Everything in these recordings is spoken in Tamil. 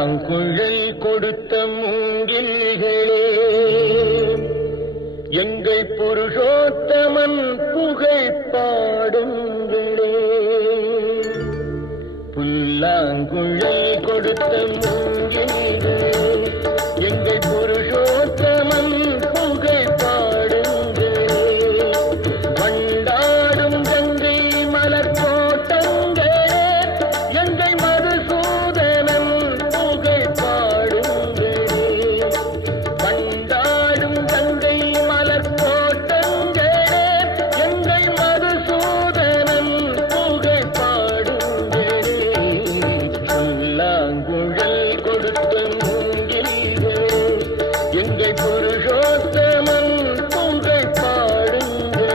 புல்லாங்குழல் கொடுத்த மூங்கில்களே, எங்கள் புருஷோத்தமன் புகழ் பாடுங்களே. புல்லாங்குழல் கொடுத்த மூங்கில்களே, எங்கள் புருஷோத்தமன் புகழ் பாடுங்களே. வண்டாடும் கங்கை மலர் தோட்டங்களே, எங்கள் மதுசூதனன் புகழ் பாடுங்களே. வண்டாடும் கங்கை மலர் தோட்டங்களே, எங்கள் மதுசூதனன் புகழ் பாடுங்களே. புல்லாங்குழல் கொடுத்த மூங்கில்களே, எங்கள் புருஷோத்தமன் புகழ் பாடுங்களே.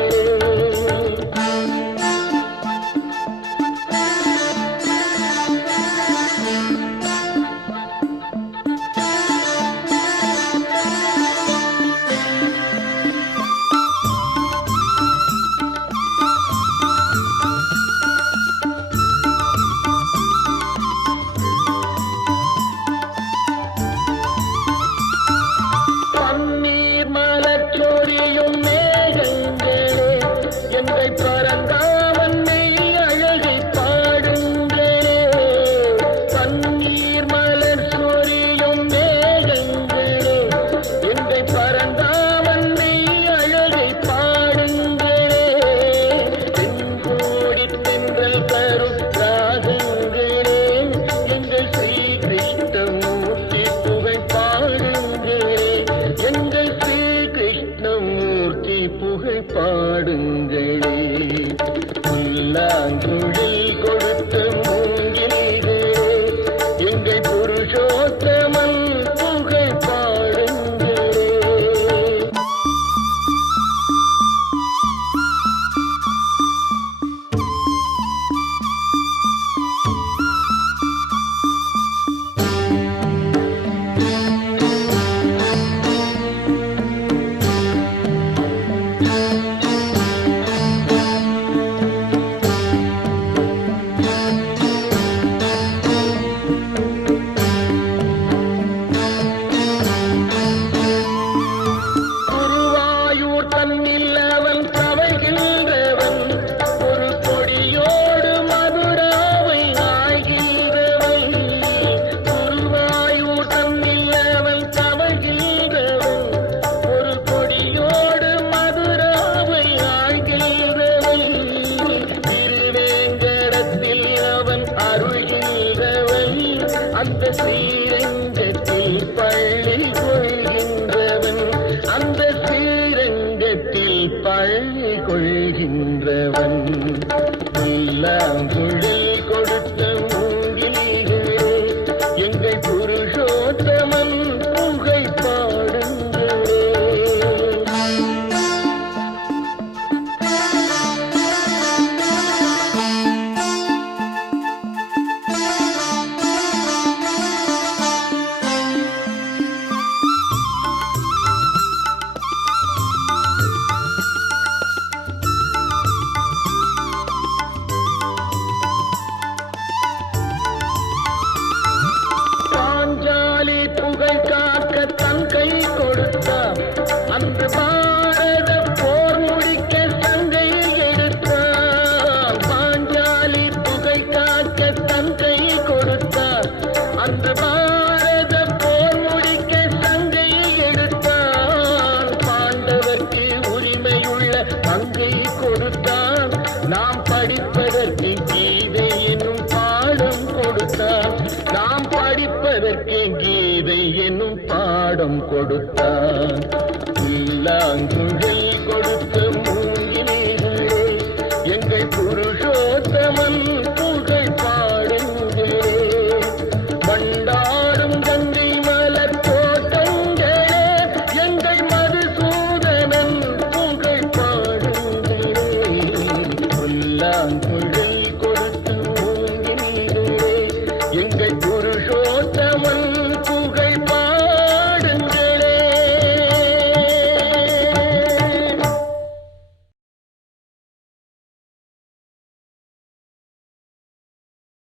பன்னீர் மலர் சொரியும் மேகங்களே, எங்கள் பரந்தாமன் மெய் அழகை பாடுங்களே. பன்னீர் மலர் சொரியும் மேகங்களே, எங்கள் பரந்தாமன் மெய் அழகை பாடுங்களே. தென்கோடி தென்றல் தரும் ராகங்களே, எங்கள் ஸ்ரீ கிருஷ்ணமூர்த்தி புகழ் பாடுங்களே. எங்கள் ஸ்ரீ கிருஷ்ணமூர்த்தி புகழ் பாடுங்களே. புல்லாங்குழல் கொடுத்த மூங்கில்களே, எங்கள் புருஷோத்தமன் புகழ் பாடுங்களே. குருவாயூர் தன்னில் அவன் தவழ்கின்றவன், ஒரு கொடியோடு மதுராவை ஆகின்றவன். குருவாயூர் தன்னில் அவன் தவழ்கின்றவன், ஒரு கொடியோடு மதுராவை ஆகின்றவன். திருவேங்கடத்தில் அவன் அருள்கின்றவன், அந்த ஸ்ரீரங்கத்தில் பள்ளி கொள்கின்றவன். அந்த ஸ்ரீரங்கத்தில் பள்ளி கொள்கின்றவன். புல்லாங்குழல் கொடுத்த மூங்கில்களே, எங்கள் புருஷோத்தமன் புகழ் பாடுங்களே. பாஞ்சாலி புகழ் காக்க தன் கை கொடுத்தார், அன்று பாரத போர் முடிக்க சங்கையில் எடுத்தார். பாஞ்சாலி புகழ் காக்க தன் கை கொடுத்தார், அன்று பாரத போர் முடிக்க சங்கையில் எடுத்தார். பாண்டவர்க்கு உரிமையுள்ள பங்கை கொடுத்தார், நாம் படிப்பதற்கு கீதை என்னும் பாடம் கொடுத்தார். நாம் படிப்பதற்கு கீதை என்னும் பாடம் கொடுத்தார். புல்லாங்குழல்